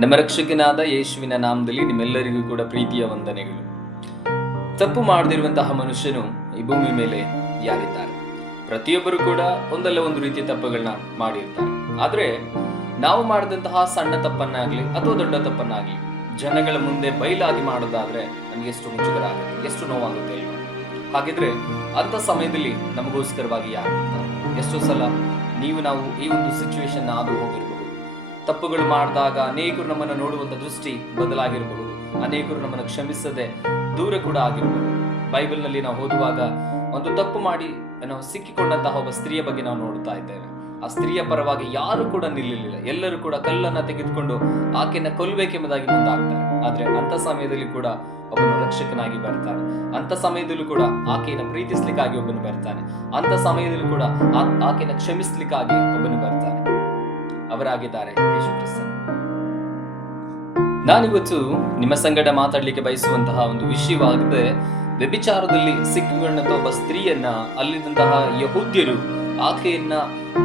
ನಮ್ಮ ರಕ್ಷಕನಾದ ಯೇಸುವಿನ ನಾಮದಲ್ಲಿ ನಿಮ್ಮೆಲ್ಲರಿಗೂ ಕೂಡ ಪ್ರೀತಿಯ ವಂದನೆಗಳು. ತಪ್ಪು ಮಾಡದಿರುವಂತಹ ಮನುಷ್ಯನು ಈ ಭೂಮಿ ಮೇಲೆ ಯಾರಿದ್ದಾರೆ? ಪ್ರತಿಯೊಬ್ಬರು ಕೂಡ ಒಂದಲ್ಲ ಒಂದು ರೀತಿಯ ತಪ್ಪುಗಳನ್ನ ಮಾಡಿರ್ತಾರೆ. ಆದ್ರೆ ನಾವು ಮಾಡಿದಂತಹ ಸಣ್ಣ ತಪ್ಪನ್ನಾಗ್ಲಿ ಅಥವಾ ದೊಡ್ಡ ತಪ್ಪನ್ನಾಗ್ಲಿ ಜನಗಳ ಮುಂದೆ ಬಯಲಾಗಿ ಮಾಡೋದಾದ್ರೆ ನಮ್ಗೆ ಎಷ್ಟು ಮುಜುಗರ ಆಗುತ್ತೆ, ಎಷ್ಟು ನೋವಾಗುತ್ತೆ ಅಲ್ವಾ? ಹಾಗಿದ್ರೆ ಅಂತ ಸಮಯದಲ್ಲಿ ನಮಗೋಸ್ಕರವಾಗಿ ಯಾರು ಇರ್ತಾರೆ? ಎಷ್ಟೋ ಸಲ ನಾವು ಈ ಒಂದು ಸಿಚುವೇಶನ್ ಹಾದು ಹೋಗಿರ್ಬೋದು. ತಪ್ಪುಗಳು ಮಾಡಿದಾಗ ಅನೇಕರು ನಮ್ಮನ್ನು ನೋಡುವಂತ ದೃಷ್ಟಿ ಬದಲಾಗಿರಬಹುದು. ಅನೇಕರು ನಮ್ಮನ್ನು ಕ್ಷಮಿಸದೆ ದೂರ ಕೂಡ ಆಗಿರಬಹುದು. ಬೈಬಲ್ ನಲ್ಲಿ ನಾವು ಓದುವಾಗ ಒಂದು ತಪ್ಪು ಮಾಡಿ ನಾವು ಸಿಕ್ಕಿಕೊಂಡಂತಹ ಒಬ್ಬ ಸ್ತ್ರೀಯ ಬಗ್ಗೆ ನಾವು ನೋಡ್ತಾ ಇದ್ದೇವೆ. ಆ ಸ್ತ್ರೀಯ ಪರವಾಗಿ ಯಾರು ಕೂಡ ನಿಲ್ಲಲಿಲ್ಲ. ಎಲ್ಲರೂ ಕೂಡ ಕಲ್ಲನ್ನ ತೆಗೆದುಕೊಂಡು ಆಕೆಯನ್ನ ಕೊಲ್ಲಬೇಕೆಂಬುದಾಗಿ ಮುಂದಾಗ್ತಾರೆ. ಆದ್ರೆ ಅಂತ ಸಮಯದಲ್ಲಿ ಕೂಡ ಒಬ್ಬನು ರಕ್ಷಕನಾಗಿ ಬರ್ತಾನೆ. ಅಂತ ಸಮಯದಲ್ಲೂ ಕೂಡ ಆಕೆಯನ್ನು ಪ್ರೀತಿಸ್ಲಿಕ್ಕಾಗಿ ಒಬ್ಬನು ಬರ್ತಾನೆ. ಅಂತ ಸಮಯದಲ್ಲೂ ಕೂಡ ಆಕೆಯನ್ನು ಕ್ಷಮಿಸ್ಲಿಕ್ಕಾಗಿ ಒಬ್ಬನು ಬರ್ತಾನೆ. ಅವರಾಗಿದ್ದಾರೆ ಯೇಸು ಕ್ರಿಸ್ತನು. ನಾನಿವತ್ತು ನಿಮ್ಮ ಸಂಗಡ ಮಾತಾಡ್ಲಿಕ್ಕೆ ಬಯಸುವಂತಹ ಒಂದು ವಿಷಯವಾಗಿದೆ, ವ್ಯಭಿಚಾರದಲ್ಲಿ ಸಿಕ್ಕಿಕೊಂಡಂತ ಒಬ್ಬ ಸ್ತ್ರೀಯನ್ನ ಅಲ್ಲಿದ್ದಂತಹ ಯಹೂದ್ಯರು ಆಕೆಯನ್ನ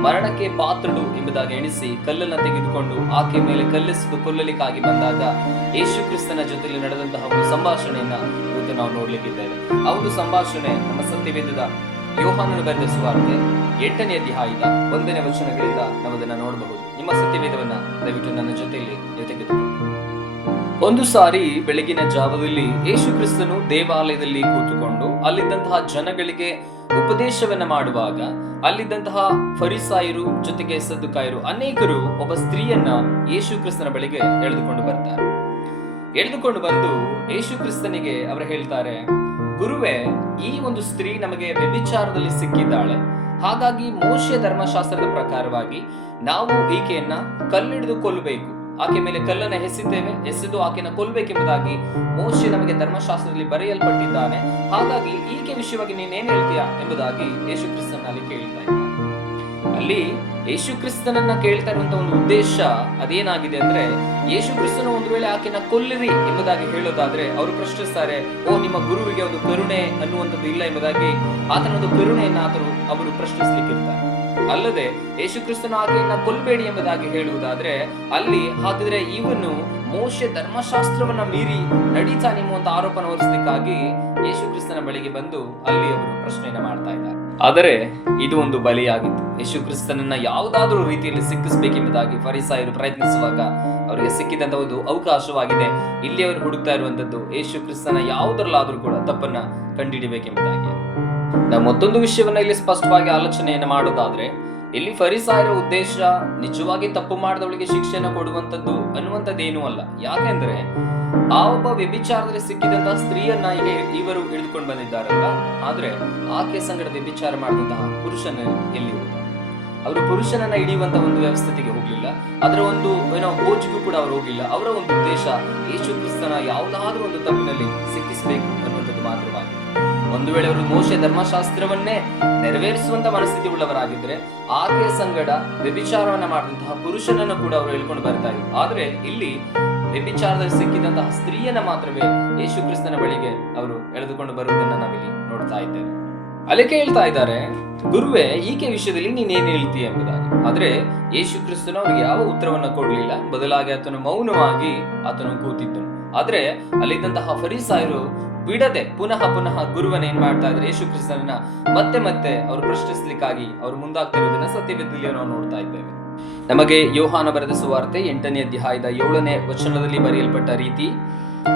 ಮರಣಕ್ಕೆ ಪಾತ್ರಳು ಎಂಬುದಾಗಿ ಎಣಿಸಿ ಕಲ್ಲನ್ನ ತೆಗೆದುಕೊಂಡು ಆಕೆ ಮೇಲೆ ಕಲ್ಲೆಸೆದು ಕೊಲ್ಲಲಿಕ್ಕಾಗಿ ಬಂದಾಗ ಯೇಸು ಕ್ರಿಸ್ತನ ಜೊತೆಯಲ್ಲಿ ನಡೆದಂತಹ ಒಂದು ಸಂಭಾಷಣೆಯನ್ನ ಇವತ್ತು ನಾವು ನೋಡ್ಲಿಕ್ಕಿದ್ದೇವೆ. ಆ ಒಂದು ಸಂಭಾಷಣೆ ನಮ್ಮ ಸತ್ಯವೇದದ ಯೋಹಾನನು ಬರೆದ ಸುವಾರ್ತೆ 8ನೇ ಅಧ್ಯಾಯದ 1ನೇ ವಚನಗಳಿಂದ ನಾವು ಅದನ್ನ ನೋಡಬಹುದು. ನಿಮ್ಮ ಸತ್ಯವೇದವನ್ನ ದಯವಿಟ್ಟು ನನ್ನ ಜೊತೆಯಲ್ಲಿ ತೆಗೆದುಕೊಂಡು. ಒಂದು ಸಾರಿ ಬೆಳಗಿನ ಜಾವದಲ್ಲಿ ಯೇಸು ಕ್ರಿಸ್ತನು ದೇವಾಲಯದಲ್ಲಿ ಕೂತುಕೊಂಡು ಅಲ್ಲಿದ್ದಂತಹ ಜನಗಳಿಗೆ ಉಪದೇಶವನ್ನ ಮಾಡುವಾಗ ಅಲ್ಲಿದ್ದಂತಹ ಫರಿಸಾಯರು ಜೊತೆಗೆ ಸದ್ದುಕಾಯರು ಅನೇಕರು ಒಬ್ಬ ಸ್ತ್ರೀಯನ್ನ ಯೇಸು ಕ್ರಿಸ್ತನ ಬಳಿಗೆ ಎಳೆದುಕೊಂಡು ಬರ್ತಾರೆ. ಎಳೆದುಕೊಂಡು ಬಂದು ಯೇಸು ಕ್ರಿಸ್ತನಿಗೆ ಅವರು ಹೇಳ್ತಾರೆ, ಗುರುವೇ, ಈ ಒಂದು ಸ್ತ್ರೀ ನಮಗೆ ವ್ಯಭಿಚಾರದಲ್ಲಿ ಸಿಕ್ಕಿದ್ದಾಳೆ. ಹಾಗಾಗಿ ಮೋಶೆ ಧರ್ಮಶಾಸ್ತ್ರದ ಪ್ರಕಾರವಾಗಿ ನಾವು ಈಕೆಯನ್ನ ಕಲ್ಲಿಡಿದು ಕೊಲ್ಲಬೇಕು. ಆಕೆ ಮೇಲೆ ಕಲ್ಲನ್ನ ಎಸೆದು ಆಕೆನ ಕೊಲ್ಲಬೇಕೆಂಬುದಾಗಿ ಮೋಶೆ ನಮಗೆ ಧರ್ಮಶಾಸ್ತ್ರದಲ್ಲಿ ಬರೆಯಲ್ಪಟ್ಟಿದ್ದಾನೆ. ಹಾಗಾಗಿ ಈಕೆ ವಿಷಯವಾಗಿ ನೀನೇನ್ ಹೇಳ್ತೀಯಾ ಎಂಬುದಾಗಿ ಯೇಸು ಕ್ರಿಸ್ತನ ಅಲ್ಲಿ ಕೇಳ್ತಾ ಇದ್ದಾರೆ. ಅಲ್ಲಿ ಯೇಸು ಕ್ರಿಸ್ತನನ್ನ ಕೇಳ್ತಾ ಇರುವಂತಹ ಒಂದು ಉದ್ದೇಶ ಅದೇನಾಗಿದೆ ಅಂದ್ರೆ, ಯೇಸು ಕ್ರಿಸ್ತನು ಒಂದು ವೇಳೆ ಆಕೆನ ಕೊಲ್ಲಿರಿ ಎಂಬುದಾಗಿ ಹೇಳೋದಾದ್ರೆ ಅವರು ಪ್ರಶ್ನಿಸ್ತಾರೆ, ನಿಮ್ಮ ಗುರುವಿಗೆ ಒಂದು ಕರುಣೆ ಅನ್ನುವಂಥದ್ದು ಇಲ್ಲ ಎಂಬುದಾಗಿ ಆತನ ಒಂದು ಕರುಣೆಯನ್ನ ಅವರು ಪ್ರಶ್ನಿಸ್ಲಿಕ್ಕಿರ್ತಾರೆ. ಅಲ್ಲದೆ ಯೇಸು ಕ್ರಿಸ್ತನು ಆಕೆಯನ್ನ ಕೊಲ್ಲಬೇಡಿ ಎಂಬುದಾಗಿ ಹೇಳುವುದಾದ್ರೆ ಅಲ್ಲಿ ಹಾಕಿದ್ರೆ ಇವನು ಮೋಶೆ ಧರ್ಮಶಾಸ್ತ್ರವನ್ನ ಮೀರಿ ನಡೀತಾನೆ ಎಂಬುವಂತ ಆರೋಪನ ಹೊರಿಸಲಿಕ್ಕಾಗಿ ಯೇಸು ಕ್ರಿಸ್ತನ ಬಳಿಗೆ ಬಂದು ಅಲ್ಲಿ ಅವರು ಪ್ರಶ್ನೆಯನ್ನ ಮಾಡ್ತಾ ಇದ್ದಾರೆ. ಆದರೆ ಇದು ಒಂದು ಬಲಿಯಾಗಿತ್ತು. ಯೇಸು ಕ್ರಿಸ್ತನನ್ನ ಯಾವುದಾದ್ರೂ ರೀತಿಯಲ್ಲಿ ಸಿಕ್ಕಿಸಬೇಕೆಂಬುದಾಗಿ ಫರಿಸಾಯರು ಪ್ರಯತ್ನಿಸುವಾಗ ಅವರಿಗೆ ಸಿಕ್ಕಿದಂತ ಒಂದು ಅವಕಾಶವಾಗಿದೆ. ಇಲ್ಲಿ ಅವರು ಹುಡುಕ್ತಾ ಇರುವಂತದ್ದು ಯೇಸು ಕ್ರಿಸ್ತನ ಯಾವುದರಲ್ಲಾದ್ರೂ ಕೂಡ ತಪ್ಪನ್ನ ಕಂಡುಹಿಡಿಬೇಕೆಂಬುದಾಗಿ. ನಾವು ಮತ್ತೊಂದು ವಿಷಯವನ್ನ ಇಲ್ಲಿ ಸ್ಪಷ್ಟವಾಗಿ ಆಲೋಚನೆಯನ್ನ ಮಾಡೋದಾದ್ರೆ, ಇಲ್ಲಿ ಫರಿಸಾಯರ ಉದ್ದೇಶ ನಿಜವಾಗಿ ತಪ್ಪು ಮಾಡಿದವಳಿಗೆ ಶಿಕ್ಷೆಯನ್ನು ಕೊಡುವಂತದ್ದು ಅನ್ನುವಂಥದ್ದೇನೂ ಅಲ್ಲ. ಯಾಕೆಂದ್ರೆ ಆ ಒಬ್ಬ ವ್ಯಭಿಚಾರದಲ್ಲಿ ಸಿಕ್ಕಿದಂತಹ ಸ್ತ್ರೀಯನ್ನ ಇವರು ಹಿಡಿದುಕೊಂಡು ಬಂದಿದ್ದಾರಲ್ಲ, ಆದ್ರೆ ಆಕೆ ಸಂಗಡ ವ್ಯಭಿಚಾರ ಮಾಡಿದಂತಹ ಪುರುಷನ ಎಲ್ಲಿ ಹೋದ? ಅವರು ಪುರುಷನನ್ನ ಹಿಡಿಯುವಂತ ಒಂದು ವ್ಯವಸ್ಥೆಗೆ ಹೋಗ್ಲಿಲ್ಲ. ಅದರ ಒಂದು ಬೋಜಿಗೂ ಕೂಡ ಅವರು ಹೋಗಿಲ್ಲ. ಅವರ ಒಂದು ಉದ್ದೇಶ ಯೇಸು ಕ್ರಿಸ್ತನ ಯಾವುದಾದ್ರೂ ಒಂದು ತಪ್ಪಿನಲ್ಲಿ ಸಿಕ್ಕಿಸಬೇಕು ಅನ್ನುವಂಥದ್ದು ಮಾತ್ರವಾಗಿದೆ. ಒಂದು ವೇಳೆ ಅವರು ಮೋಶೆ ಧರ್ಮಶಾಸ್ತ್ರವನ್ನೇ ನೆರವೇರಿಸುವಂತ ಮನಸ್ಥಿತಿ ಉಳ್ಳವರಾಗಿದ್ರೆ ಆಕೆಯ ಸಂಗಡ ವ್ಯಭಿಚಾರವನ್ನ ಮಾಡಿದಂತಹ ಪುರುಷನನ್ನು ಕೂಡ ಅವರು ಹೇಳ್ಕೊಂಡು ಬರ್ತಾ ಇದ್ರು. ಆದ್ರೆ ಇಲ್ಲಿ ವ್ಯಭಿಚಾರದಲ್ಲಿ ಸಿಕ್ಕಿದಂತಹ ಸ್ತ್ರೀಯನ್ನ ಮಾತ್ರವೇ ಯೇಸು ಕ್ರಿಸ್ತನ ಬಳಿಗೆ ಅವರು ಎಳೆದುಕೊಂಡು ಬರುವುದನ್ನ ನಾವಿಲ್ಲಿ ನೋಡ್ತಾ ಇದ್ದೇವೆ. ಅಲ್ಲಿ ಕೇಳ್ತಾ ಇದ್ದಾರೆ, ಗುರುವೇ, ಈಕೆ ವಿಷಯದಲ್ಲಿ ನೀನೇನ್ ಹೇಳ್ತೀಯ ಎಂಬುದಾಗಿ. ಆದ್ರೆ ಯೇಸು ಕ್ರಿಸ್ತನು ಅವ್ರಿಗೆ ಯಾವ ಉತ್ತರವನ್ನ ಕೊಡ್ಲಿಲ್ಲ. ಬದಲಾಗಿ ಆತನು ಮೌನವಾಗಿ ಆತನು ಕೂತಿದ್ದನು. ಆದ್ರೆ ಅಲ್ಲಿದ್ದಂತಹ ಫರಿಸಾಯರು ಬಿಡದೆ ಪುನಃ ಗುರುವನ್ನ ಏನ್ ಮಾಡ್ತಾ ಇದ್ರೆ ಯೇಸು ಕ್ರಿಸ್ತನನ್ನ ಮತ್ತೆ ಅವರು ಪ್ರಶ್ನಿಸ್ಲಿಕ್ಕಾಗಿ ಅವರು ಮುಂದಾಗ್ತಿರೋದನ್ನ ಸತ್ಯವೇದದಲ್ಲಿ ನಾವು ನೋಡ್ತಾ ಇದ್ದೇವೆ. ನಮಗೆ ಯೋಹಾನ ಬರೆದ ಸುವಾರ್ತೆ 8ನೇ ಅಧ್ಯಾಯದ 7ನೇ ವಚನದಲ್ಲಿ ಬರೆಯಲ್ಪಟ್ಟ ರೀತಿ,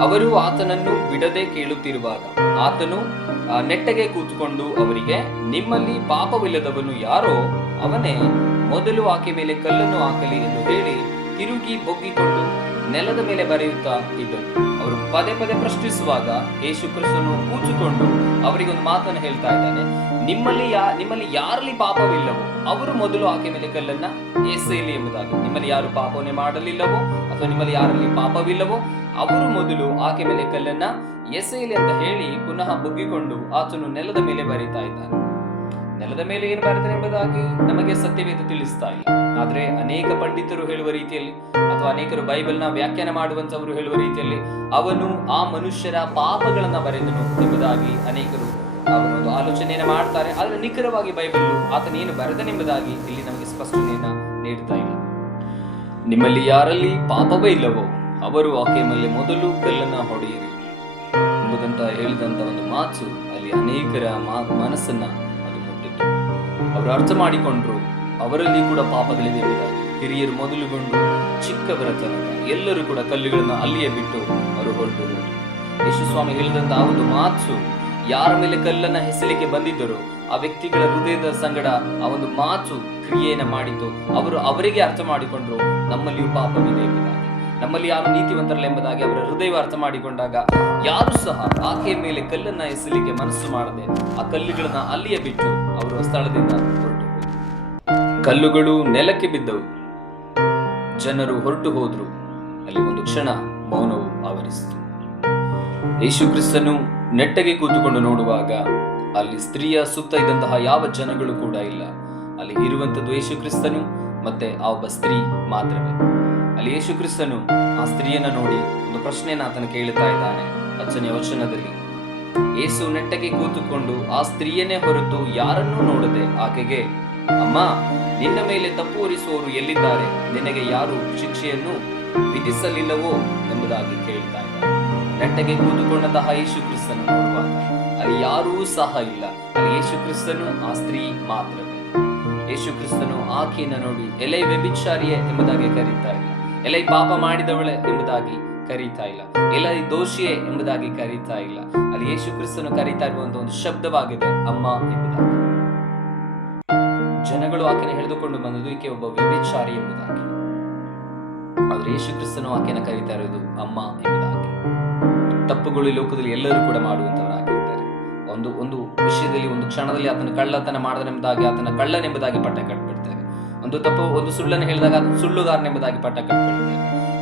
ಅವರು ಆತನನ್ನು ಬಿಡದೆ ಕೇಳುತ್ತಿರುವಾಗ ಆತನು ನೆಟ್ಟಗೆ ಕೂತ್ಕೊಂಡು ಅವರಿಗೆ, ನಿಮ್ಮಲ್ಲಿ ಪಾಪವಿಲ್ಲದವನು ಯಾರೋ ಅವನೇ ಮೊದಲು ಆಕೆ ಮೇಲೆ ಕಲ್ಲನ್ನು ಹಾಕಲಿ ಎಂದು ಹೇಳಿ ತಿರುಗಿ ಬೊಗ್ಗಿಕೊಂಡು ನೆಲದ ಮೇಲೆ ಬರೆಯುತ್ತಾ ಇದ್ದರು. ಅವರು ಪದೇ ಪ್ರಶ್ನಿಸುವಾಗ ಯೇಸು ಕ್ರಿಸ್ತನು ಕೂಚಿಕೊಂಡು ಅವರಿಗೆ ಒಂದು ಮಾತನ್ನು ಹೇಳ್ತಾ ಇದ್ದಾನೆ, ನಿಮ್ಮಲ್ಲಿ ಯಾರಲ್ಲಿ ಪಾಪವಿಲ್ಲವೋ ಅವರು ಮೊದಲು ಆಕೆ ಮೇಲೆ ಕಲ್ಲನ್ನ ಎಸೆಯಲಿ ಎಂಬುದಾಗಿ. ನಿಮ್ಮಲ್ಲಿ ಯಾರು ಪಾಪವನ್ನೇ ಮಾಡಲಿಲ್ಲವೋ ಅಥವಾ ನಿಮ್ಮಲ್ಲಿ ಯಾರಲ್ಲಿ ಪಾಪವಿಲ್ಲವೋ ಅವರು ಮೊದಲು ಆಕೆ ಮೇಲೆ ಕಲ್ಲನ್ನ ಎಸೆಯಲಿ ಅಂತ ಹೇಳಿ ಪುನಃ ಬೊಗ್ಗಿಕೊಂಡು ಆತನು ನೆಲದ ಮೇಲೆ ಬರೀತಾ ಇದ್ದಾನೆ. ನೆಲದ ಮೇಲೆ ಏನು ಬರೆದರೆ ಎಂಬುದಾಗಿ ನಮಗೆ ಸತ್ಯವೇದ ತಿಳಿಸ್ತಾ ಇಲ್ಲ. ಆದ್ರೆ ಅನೇಕ ಪಂಡಿತರು ಹೇಳುವ ರೀತಿಯಲ್ಲಿ ಅಥವಾ ಅನೇಕರು ಬೈಬಲ್ನ ವ್ಯಾಖ್ಯಾನ ಮಾಡುವಂತವರು ಹೇಳುವ ರೀತಿಯಲ್ಲಿ ಅವನು ಆ ಮನುಷ್ಯರ ಪಾಪಗಳನ್ನ ಬರೆದನು ಎಂಬುದಾಗಿ ಅನೇಕರು ಅವರೊಂದು ಆಲೋಚನೆಯನ್ನ ಮಾಡ್ತಾರೆ. ಆದ್ರೆ ನಿಖರವಾಗಿ ಬೈಬಲ್ ಆತನೇನು ಬರೆದನೆಂಬುದಾಗಿ ಇಲ್ಲಿ ನಮಗೆ ಸ್ಪಷ್ಟನೆಯನ್ನ ನೀಡ್ತಾ ಇಲ್ಲ. ನಿಮ್ಮಲ್ಲಿ ಯಾರಲ್ಲಿ ಪಾಪವೇ ಇಲ್ಲವೋ ಅವರು ಆಕೆಯ ಮೇಲೆ ಮೊದಲು ಕಲ್ಲನ್ನ ಹೊಡೆಯಿರಿ ಎಂಬುದಂತ ಹೇಳಿದಂತ ಒಂದು ಮಾತು ಅಲ್ಲಿ ಅನೇಕರ ಮನಸ್ಸನ್ನ ಅದು ಮುಟ್ಟಿತು. ಅವರು ಅರ್ಥ ಮಾಡಿಕೊಂಡ್ರು ಅವರಲ್ಲಿ ಕೂಡ ಪಾಪಗಳಿವೆ ಎಂಬುದಾಗಿ. ಹಿರಿಯರು ಮೊದಲುಗೊಂಡು ಚಿಕ್ಕವರ ತನಕ ಎಲ್ಲರೂ ಕೂಡ ಕಲ್ಲುಗಳನ್ನ ಅಲ್ಲಿಯೇ ಬಿಟ್ಟು ಅವರು ಹೊರಟು ಹೋದರು. ಯೇಸು ಸ್ವಾಮಿ ಹೇಳಿದಂತ ಆ ಒಂದು ಮಾತು ಯಾರ ಮೇಲೆ ಕಲ್ಲನ್ನ ಎಸೆಲಿಕ್ಕೆ ಬಂದಿದ್ದರು ಆ ವ್ಯಕ್ತಿಗಳ ಹೃದಯದ ಸಂಗಡ ಆ ಒಂದು ಮಾತು ಕ್ರಿಯೆಯನ್ನ ಮಾಡಿತು. ಅವರು ಅವರಿಗೆ ಅರ್ಥ ಮಾಡಿಕೊಂಡ್ರು ನಮ್ಮಲ್ಲಿಯೂ ಪಾಪವಿದೆ ಎಂಬುದಾಗಿ, ನಮ್ಮಲ್ಲಿ ಯಾರು ನೀತಿವಂತರಲ್ಲ ಎಂಬುದಾಗಿ ಅವರ ಹೃದಯ ಅರ್ಥ ಮಾಡಿಕೊಂಡಾಗ ಯಾರು ಸಹ ಆಕೆಯ ಮೇಲೆ ಕಲ್ಲನ್ನ ಎಸೆಲಿಕ್ಕೆ ಮನಸ್ಸು ಮಾಡದೆ ಆ ಕಲ್ಲುಗಳನ್ನ ಅಲ್ಲಿಯೇ ಬಿಟ್ಟು ಅವರು ಆ ಸ್ಥಳದಿಂದ ಹೊರಟು ಹೋದರು. ಕಲ್ಲುಗಳು ನೆಲಕ್ಕೆ ಬಿದ್ದವು, ಜನರು ಹೊರಟು ಹೋದ್ರು. ಅಲ್ಲಿ ಒಂದು ಕ್ಷಣ ಮೌನವು ಆವರಿಸಿತು. ಯೇಸು ಕ್ರಿಸ್ತನು ನೆಟ್ಟಗೆ ಕೂತುಕೊಂಡು ನೋಡುವಾಗ ಅಲ್ಲಿ ಸ್ತ್ರೀಯ ಸುತ್ತ ಇದ್ದಂತಹ ಯಾವ ಜನಗಳು ಕೂಡ ಇಲ್ಲ. ಅಲ್ಲಿ ಇರುವಂತದ್ದು ಯೇಸು ಕ್ರಿಸ್ತನು ಮತ್ತೆ ಆ ಒಬ್ಬ ಸ್ತ್ರೀ ಮಾತ್ರವೇ. ಅಲ್ಲಿ ಯೇಸು ಕ್ರಿಸ್ತನು ಆ ಸ್ತ್ರೀಯನ್ನ ನೋಡಿ ಒಂದು ಪ್ರಶ್ನೆಯನ್ನ ಆತನ ಕೇಳುತ್ತಾ ಇದ್ದಾನೆ. 10ನೇ ವಚನದಲ್ಲಿ ಯೇಸು ನೆಟ್ಟಗೆ ಕೂತುಕೊಂಡು ಆ ಸ್ತ್ರೀಯನ್ನೇ ಹೊರತು ಯಾರನ್ನೂ ನೋಡದೆ ಆಕೆಗೆ, ಅಮ್ಮ, ನಿನ್ನ ಮೇಲೆ ತಪ್ಪು ಹೊರಿಸುವವರು ಎಲ್ಲಿದ್ದಾರೆ? ನಿನಗೆ ಯಾರು ಶಿಕ್ಷೆಯನ್ನು ವಿಧಿಸಲಿಲ್ಲವೋ ಎಂಬುದಾಗಿ ಕೇಳ್ತಾ ಇದ್ದಾರೆ. ನೆಟ್ಟಗೆ ಕೂತುಕೊಂಡಂತಹ ಯೇಸು ಕ್ರಿಸ್ತನು ನೋಡುವಾಗ ಅಲ್ಲಿ ಯಾರೂ ಸಹ ಇಲ್ಲ. ಅಲ್ಲಿ ಯೇಸು ಕ್ರಿಸ್ತನು ಆ ಸ್ತ್ರೀ ಮಾತ್ರವೇ. ಯೇಸು ಕ್ರಿಸ್ತನು ಆಕೆಯನ್ನ ನೋಡಿ ಎಲೈ ವ್ಯಭಿಚಾರಿಯೇ ಎಂಬುದಾಗಿ ಕರೀತಾ ಇಲ್ಲ, ಎಲೈ ಪಾಪ ಮಾಡಿದವಳೆ ಎಂಬುದಾಗಿ ಕರೀತಾ ಇಲ್ಲ, ಎಲೈ ದೋಷಿಯೇ ಎಂಬುದಾಗಿ ಕರೀತಾ ಇಲ್ಲ. ಅಲ್ಲಿ ಯೇಸು ಕ್ರಿಸ್ತನು ಕರೀತಾ ಇರುವಂತಹ ಒಂದು ಶಬ್ದವಾಗಿದೆ, ಅಮ್ಮ ಎಂಬುದಾಗಿ. ಜನಗಳು ಆಕೆನ ಹಿಡಿದುಕೊಂಡು ಬಂದದ್ದು ಈಕೆ ಒಬ್ಬ ವ್ಯಭಿಚಾರಿ ಎಂಬುದಾಗಿ, ಆದ್ರೆ ಯೇಸು ಕ್ರಿಸ್ತನು ಆಕೆನ ಕರೀತಾ ಇರೋದು ಅಮ್ಮ ಎಂಬುದಾಗಿ. ತಪ್ಪುಗಳು ಈ ಲೋಕದಲ್ಲಿ ಎಲ್ಲರೂ ಕೂಡ ಮಾಡುವಂತವರಾಗಿರ್ತಾರೆ. ಒಂದು ಒಂದು ವಿಷಯದಲ್ಲಿ ಒಂದು ಕ್ಷಣದಲ್ಲಿ ಆತನ ಕಳ್ಳತನ ಮಾಡದನೆಂಬುದಾಗಿ ಆತನ ಕಳ್ಳನೆಂಬುದಾಗಿ ಪಟ್ಟ ಕಟ್ಬಿಡ್ತಾರೆ. ಒಂದು ತಪ್ಪು ಒಂದು ಸುಳ್ಳನ್ನು ಹೇಳಿದಾಗ ಅದನ್ನು ಸುಳ್ಳುಗಾರನೆಂಬುದಾಗಿ ಪಟ್ಟ ಕಟ್ಬಿಡ್ತಾರೆ.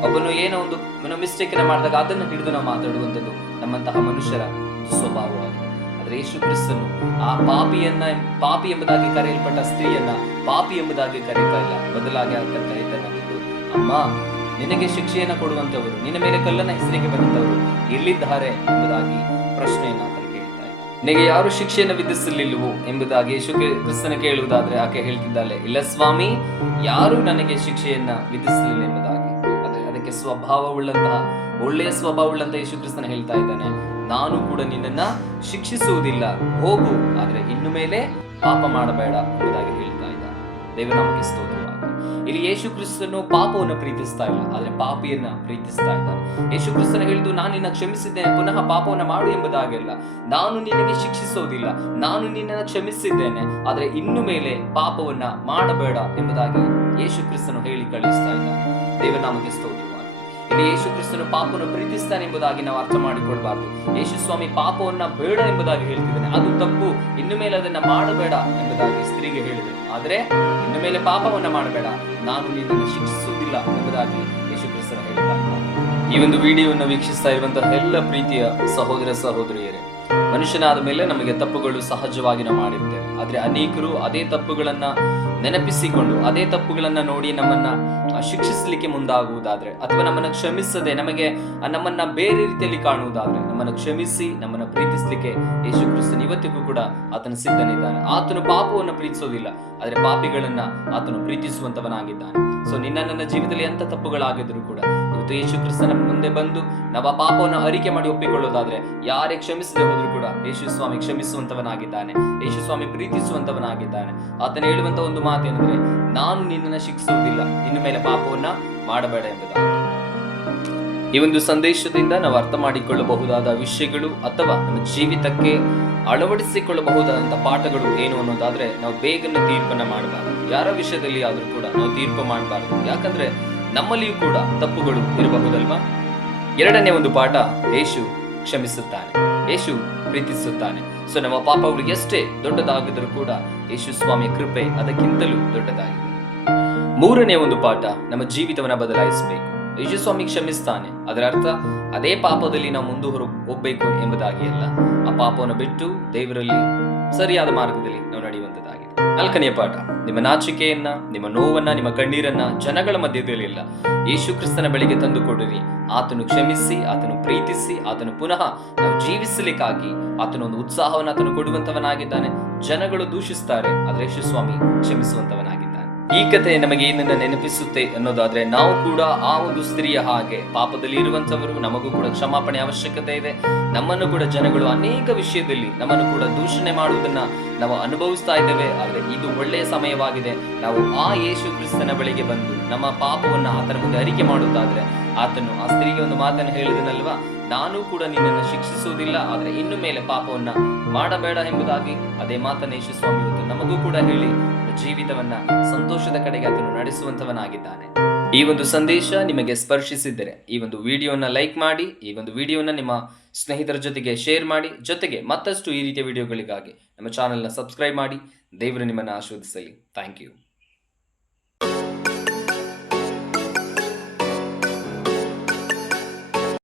ಒಬ್ಬನು ಏನೋ ಒಂದು ಮಿಸ್ಟೇಕ್ ಮಾಡಿದಾಗ ಅದನ್ನು ಹಿಡಿದು ನಾವು ಮಾತಾಡುವಂಥದ್ದು ನಮ್ಮಂತಹ ಮನುಷ್ಯರ ಸ್ವಭಾವವಾಗಿದೆ. ಆದ್ರೆ ಯೇಸು ಕ್ರಿಸ್ತನು ಆ ಪಾಪಿ ಎಂಬುದಾಗಿ ಕರೆಯಲ್ಪಟ್ಟ ಸ್ತ್ರೀಯನ್ನ ಪಾಪಿ ಎಂಬುದಾಗಿ ಕರೀತಾ ಇಲ್ಲ, ಬದಲಾಗಿ ಆತ ಕರೀತಾ ಬಂದಿದ್ದು, ಅಮ್ಮ, ನಿನಗೆ ಶಿಕ್ಷೆಯನ್ನ ಕೊಡುವಂತವರು, ನಿನ್ನ ಮೇಲೆ ಕಲ್ಲನ್ನ ಹೆಸರಿಗೆ ಬಂದಂತವರು ಎಲ್ಲಿದ್ದಾರೆ ಎಂಬುದಾಗಿ ಪ್ರಶ್ನೆಯನ್ನ ಆತನ ಕೇಳ್ತಾ ಇದ್ದ. ನಿನಗೆ ಯಾರು ಶಿಕ್ಷೆಯನ್ನು ವಿಧಿಸಲಿಲ್ಲವೋ ಎಂಬುದಾಗಿ ಯೇಸು ಕ್ರಿಸ್ತನ ಕೇಳುವುದಾದ್ರೆ ಆಕೆ ಹೇಳ್ತಿದ್ದಾಳೆ, ಇಲ್ಲ ಸ್ವಾಮಿ, ಯಾರು ನನಗೆ ಶಿಕ್ಷೆಯನ್ನ ವಿಧಿಸಲಿಲ್ಲ ಎಂಬುದಾಗಿ. ಅದಕ್ಕೆ ಒಳ್ಳೆಯ ಸ್ವಭಾವವುಳ್ಳಂತಹ ಯೇಸು ಕ್ರಿಸ್ತನ ಹೇಳ್ತಾ ಇದ್ದಾನೆ, ನಾನು ಕೂಡ ನಿನ್ನನ್ನ ಶಿಕ್ಷಿಸುವುದಿಲ್ಲ, ಹೋಗು, ಆದ್ರೆ ಇನ್ನು ಮೇಲೆ ಪಾಪ ಮಾಡಬೇಡ ಎಂಬುದಾಗಿ ಹೇಳ್ತಾ ಇದ್ದಾನೆ. ದೇವನಾಮಕ್ಕೆ ಸ್ತೋತ್ರವಾಗಲಿ. ಇಲ್ಲಿ ಯೇಸು ಕ್ರಿಸ್ತನು ಪಾಪವನ್ನು ಪ್ರೀತಿಸ್ತಾ ಇಲ್ಲ, ಆದ್ರೆ ಪಾಪಿಯನ್ನ ಪ್ರೀತಿಸ್ತಾ ಇದ್ದಾನೆ. ಯೇಸು ಕ್ರಿಸ್ತನ ಹೇಳಿದ್ದು, ನಾನು ನಿನ್ನ ಕ್ಷಮಿಸಿದ್ದೇನೆ, ಪುನಃ ಪಾಪವನ್ನು ಮಾಡು ಎಂಬುದಾಗಿಲ್ಲ. ನಾನು ನಿನಗೆ ಶಿಕ್ಷಿಸೋದಿಲ್ಲ, ನಾನು ನಿನ್ನನ್ನು ಕ್ಷಮಿಸಿದ್ದೇನೆ, ಆದ್ರೆ ಇನ್ನು ಮೇಲೆ ಪಾಪವನ್ನ ಮಾಡಬೇಡ ಎಂಬುದಾಗಿ ಯೇಸು ಕ್ರಿಸ್ತನು ಹೇಳಿ ಕಳಿಸ್ತಾ ಇದ್ದಾನೆ. ದೇವನಾಮಕ್ಕೆ ಸ್ತೋತ್ರವಾಗಲಿ. ಇಲ್ಲಿ ಯೇಸು ಕ್ರಿಸ್ತನು ಪಾಪವನ್ನು ಪ್ರೀತಿಸ್ತಾನೆ ಎಂಬುದಾಗಿ ನಾವು ಅರ್ಥ ಮಾಡಿಕೊಳ್ಬಾರ್ದು. ಯೇಸು ಸ್ವಾಮಿ ಪಾಪವನ್ನ ಬೇಡ ಎಂಬುದಾಗಿ ಹೇಳ್ತಿದ್ದಾನೆ, ಅದು ತಪ್ಪು, ಇನ್ನು ಮೇಲೆ ಅದನ್ನ ಮಾಡಬೇಡ ಎಂಬುದಾಗಿ ಸ್ತ್ರೀಗೆ ಹೇಳಿದೆ. ಆದ್ರೆ ಇನ್ನು ಮೇಲೆ ಪಾಪವನ್ನ ಮಾಡಬೇಡ, ನಾನು ನಿನ್ನನ್ನು ಶಿಕ್ಷಿಸುವುದಿಲ್ಲ ಎಂಬುದಾಗಿ ಯೇಸು ಕ್ರಿಸ್ತನು ಹೇಳ್ತಾ ಇದ್ದಾನೆ. ಈ ಒಂದು ವಿಡಿಯೋವನ್ನು ವೀಕ್ಷಿಸ್ತಾ ಇರುವಂತಹ ಎಲ್ಲ ಪ್ರೀತಿಯ ಸಹೋದರ ಸಹೋದರಿಯರೇ, ಮನುಷ್ಯನಾದ ಮೇಲೆ ನಮಗೆ ತಪ್ಪುಗಳು ಸಹಜವಾಗಿ ನಾವು ಮಾಡಿರ್ತೇವೆ. ಆದ್ರೆ ಅನೇಕರು ಅದೇ ತಪ್ಪುಗಳನ್ನ ನೆನಪಿಸಿಕೊಂಡು ಅದೇ ತಪ್ಪುಗಳನ್ನ ನೋಡಿ ನಮ್ಮನ್ನ ಶಿಕ್ಷಿಸಲಿಕ್ಕೆ ಮುಂದಾಗುವುದಾದ್ರೆ, ಅಥವಾ ನಮ್ಮನ್ನ ಕ್ಷಮಿಸದೆ ನಮ್ಮನ್ನ ಬೇರೆ ರೀತಿಯಲ್ಲಿ ಕಾಣುವುದಾದ್ರೆ, ನಮ್ಮನ್ನ ಕ್ಷಮಿಸಿ ನಮ್ಮನ್ನ ಪ್ರೀತಿಸಲಿಕ್ಕೆ ಯೇಸು ಕ್ರಿಸ್ತನು ಇವತ್ತಿಗೂ ಕೂಡ ಆತನ ಸಿದ್ಧನಿದ್ದಾನೆ. ಆತನು ಪಾಪವನ್ನು ಪ್ರೀತಿಸೋದಿಲ್ಲ, ಆದ್ರೆ ಪಾಪಿಗಳನ್ನ ಆತನು ಪ್ರೀತಿಸುವಂತವನಾಗಿದ್ದಾನೆ. ಸೊ ನನ್ನ ಜೀವಿತದಲ್ಲಿ ಎಂತ ತಪ್ಪುಗಳಾಗಿದ್ರು ಕೂಡ ಇವತ್ತು ಯೇಸು ಕ್ರಿಸ್ತನ ಮುಂದೆ ಬಂದು ನಾವು ಆ ಪಾಪವನ್ನು ಅರಿಕೆ ಮಾಡಿ ಒಪ್ಪಿಕೊಳ್ಳೋದಾದ್ರೆ, ಯಾರೇ ಕ್ಷಮಿಸದೆ ಹೋದ್ರು ಕೂಡ ಯೇಸು ಸ್ವಾಮಿ ಕ್ಷಮಿಸುವಂತವನಾಗಿದ್ದಾನೆ, ಯೇಸು ಸ್ವಾಮಿ ಪ್ರೀತಿಸುವಂತವನಾಗಿದ್ದಾನೆ. ಆತನ ಹೇಳುವಂತ ಒಂದು ಮಾತೇನೆಂದ್ರೆ, ನಾನು ನಿನ್ನನ್ನು ಶಿಕ್ಷಿಸುವುದಿಲ್ಲ, ಇನ್ನು ಮೇಲೆ ಪಾಪವನ್ನ ಮಾಡಬೇಡ ಎಂಬುದಾಗಿ. ಈ ಒಂದು ಸಂದೇಶದಿಂದ ನಾವು ಅರ್ಥ ಮಾಡಿಕೊಳ್ಳಬಹುದಾದ ವಿಷಯಗಳು ಅಥವಾ ನಮ್ಮ ಜೀವಿತಕ್ಕೆ ಅಳವಡಿಸಿಕೊಳ್ಳಬಹುದಾದಂತಹ ಪಾಠಗಳು ಏನು ಅನ್ನೋದಾದ್ರೆ, ನಾವು ಬೇಗನೆ ತೀರ್ಪನ್ನ ಮಾಡಬಾರದು. ಯಾರ ವಿಷಯದಲ್ಲಿ ಆದ್ರೂ ಕೂಡ ನಾವು ತೀರ್ಪು ಮಾಡಬಾರದು, ಯಾಕಂದ್ರೆ ನಮ್ಮಲ್ಲಿಯೂ ಕೂಡ ತಪ್ಪುಗಳು ಇರಬಹುದಲ್ವಾ. ಎರಡನೇ ಒಂದು ಪಾಠ, ಯೇಸು ಕ್ಷಮಿಸುತ್ತಾನೆ, ಯೇಸು ಪ್ರೀತಿಸುತ್ತಾನೆ. ಸೊ ನಮ್ಮ ಪಾಪಗಳು ಎಷ್ಟೇ ದೊಡ್ಡದಾಗಿದ್ರೂ ಕೂಡ ಯೇಸು ಸ್ವಾಮಿಯ ಕೃಪೆ ಅದಕ್ಕಿಂತಲೂ ದೊಡ್ಡದಾಗಿದೆ. ಮೂರನೇ ಒಂದು ಪಾಠ, ನಮ್ಮ ಜೀವಿತವನ್ನ ಬದಲಾಯಿಸಬೇಕು. ಯೇಸು ಸ್ವಾಮಿ ಕ್ಷಮಿಸ್ತಾನೆ, ಅದರ ಅರ್ಥ ಅದೇ ಪಾಪದಲ್ಲಿ ನಾವು ಹೋಗ್ಬೇಕು ಎಂಬುದಾಗಿ ಅಲ್ಲ. ಆ ಪಾಪವನ್ನು ಬಿಟ್ಟು ದೇವರಲ್ಲಿ ಸರಿಯಾದ ಮಾರ್ಗದಲ್ಲಿ ನಾವು ನಡೆಯುವಂತದ್ದಾಗಿದೆ. ನಾಲ್ಕನೆಯ ಪಾಠ, ನಿಮ್ಮ ನಾಚಿಕೆಯನ್ನ, ನಿಮ್ಮ ನೋವನ್ನ, ನಿಮ್ಮ ಕಣ್ಣೀರನ್ನ ಜನಗಳ ಮಧ್ಯದಲ್ಲಿ ಇಲ್ಲ, ಯೇಸು ಕ್ರಿಸ್ತನ ಬಳಿಗೆ ತಂದುಕೊಡಿರಿ. ಆತನು ಕ್ಷಮಿಸಿ, ಆತನು ಪ್ರೀತಿಸಿ, ಆತನು ಪುನಃ ನಾವು ಜೀವಿಸಲಿಕ್ಕಾಗಿ ಆತನ ಒಂದು ಉತ್ಸಾಹವನ್ನು ಆತನು ಕೊಡುವಂತವನಾಗಿದ್ದಾನೆ. ಜನಗಳು ದೂಷಿಸ್ತಾರೆ, ಆದ್ರೆ ಯೇಸು ಸ್ವಾಮಿ ಕ್ಷಮಿಸುವಂತವನಾಗಿದ್ದಾನೆ. ಈ ಕಥೆ ನಮಗೆ ಏನನ್ನ ನೆನಪಿಸುತ್ತೆ ಅನ್ನೋದಾದ್ರೆ, ನಾವು ಕೂಡ ಆ ಒಂದು ಸ್ತ್ರೀಯ ಹಾಗೆ ಪಾಪದಲ್ಲಿ ಇರುವಂತವರು, ನಮಗೂ ಕೂಡ ಕ್ಷಮಾಪಣೆ ಅವಶ್ಯಕತೆ ಇದೆ. ನಮ್ಮನ್ನು ಕೂಡ ಜನಗಳು ಅನೇಕ ವಿಷಯದಲ್ಲಿ ನಮ್ಮನ್ನು ಕೂಡ ದೂಷಣೆ ಮಾಡುವುದನ್ನ ನಾವು ಅನುಭವಿಸ್ತಾ ಇದ್ದೇವೆ. ಆದ್ರೆ ಇದು ಒಳ್ಳೆಯ ಸಮಯವಾಗಿದೆ. ನಾವು ಆ ಯೇಸು ಕ್ರಿಸ್ತನ ಬಳಿಗೆ ಬಂದು ನಮ್ಮ ಪಾಪವನ್ನ ಆತನ ಮುಂದೆ ಅರಿಕೆ ಮಾಡುವುದಾದ್ರೆ, ಆತನು ಆ ಸ್ತ್ರೀಗೆ ಒಂದು ಮಾತನ್ನು ಹೇಳಿದನಲ್ವಾ, ನಾನು ಕೂಡ ನಿನ್ನನ್ನು ಶಿಕ್ಷಿಸುವುದಿಲ್ಲ, ಆದ್ರೆ ಇನ್ನು ಮೇಲೆ ಪಾಪವನ್ನ ಮಾಡಬೇಡ ಎಂಬುದಾಗಿ. ಅದೇ ಮಾತನ್ನ ಯೇಸು ಸ್ವಾಮಿ ಇವತ್ತು ನಮಗೂ ಕೂಡ ಹೇಳಿ ಜೀವಿತವನ್ನ ಸಂತೋಷದ ಕಡೆಗೆ ಆತನು ನಡೆಸುವಂತವನಾಗಿದ್ದಾನೆ. ಈ ಒಂದು ಸಂದೇಶ ನಿಮಗೆ ಸ್ಪರ್ಶಿಸಿದ್ದರೆ ಈ ಒಂದು ವಿಡಿಯೋನ ಲೈಕ್ ಮಾಡಿ, ಈ ಒಂದು ವಿಡಿಯೋನ ನಿಮ್ಮ ಸ್ನೇಹಿತರ ಜೊತೆಗೆ ಶೇರ್ ಮಾಡಿ. ಜೊತೆಗೆ ಮತ್ತಷ್ಟು ಈ ರೀತಿಯ ವಿಡಿಯೋಗಳಿಗಾಗಿ ನಮ್ಮ ಚಾನೆಲ್ನ ಸಬ್ಸ್ಕ್ರೈಬ್ ಮಾಡಿ. ದೇವರು ನಿಮ್ಮನ್ನು ಆಶೀರ್ವದಿಸಲಿ. Thank you.